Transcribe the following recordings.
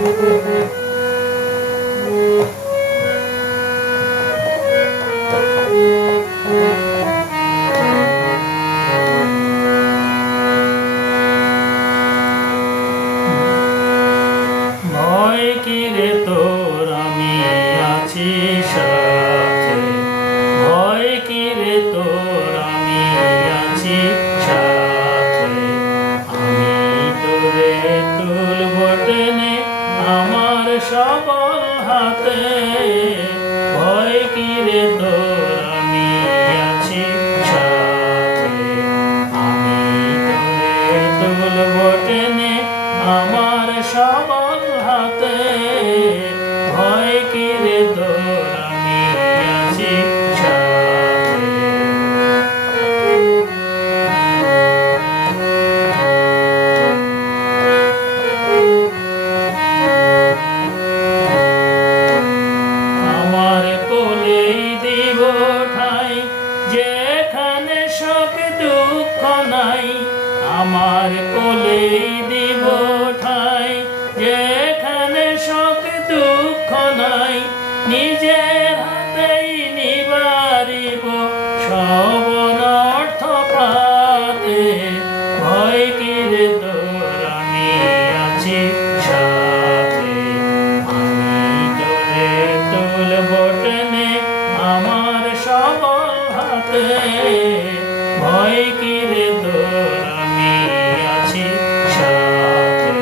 ভয় কি রে তোর, আমি আছি সাথে। ভয় কি রে তোর, আমি আছি সাথে। আমি তোরে তুলব টেনে আমার সবল হাতে। ভয় কি রে তোর, আমি আছি সাথে। আমি তোরে তুলব টেনে আমার সবল হাতে। ভয় কি রে তোর, আমি আছি সাথে। আমার কোলেই দিব ঠাই, যেখানে শোক দুঃখ নাই। আমার কোলেই দিব ঠাই, যেখানে শোক দুঃখ নাই। নিজের হাতেই নিবারিব সব অনর্থ পাতে। ভয় কি রে তোর, আমি আছি সাথে। আমি তোরে তুলব টেনে আমার সবল হাতে। ভয় কি রে তোর, আমি আছি সাথে।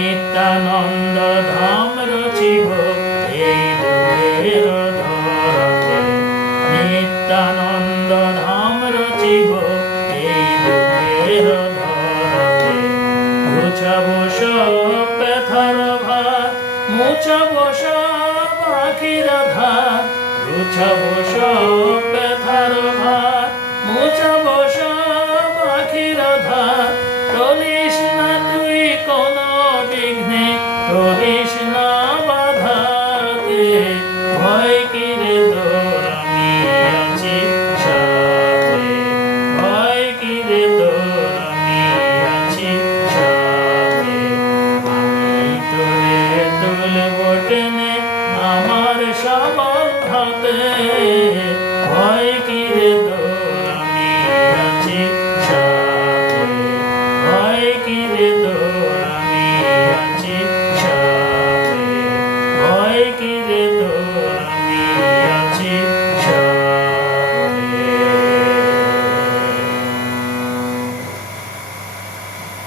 নিত্যানন্দ ধাম রচিব এই দুঃখের ধরাতে। নিত্যানন্দ ধাম রচিব এই দুঃখের ধরাতে। মুছাবো সব ব্যথার ভার, মুছাবো সব আখির ধার। মুছাবো সব ব্যথার ভার, মুছাবো সব আখির ধার। টলিস না তুই কোনো বিঘ্নে, টলিস না বাধাতে। ভয় কি রে তোর, আমি আছি সাথে। ভয় কি রে তোর, আমি আছি সাথে। আমি তোরে তুলব টেনে আমার সবল হাতে। ভয় কি রে তোর।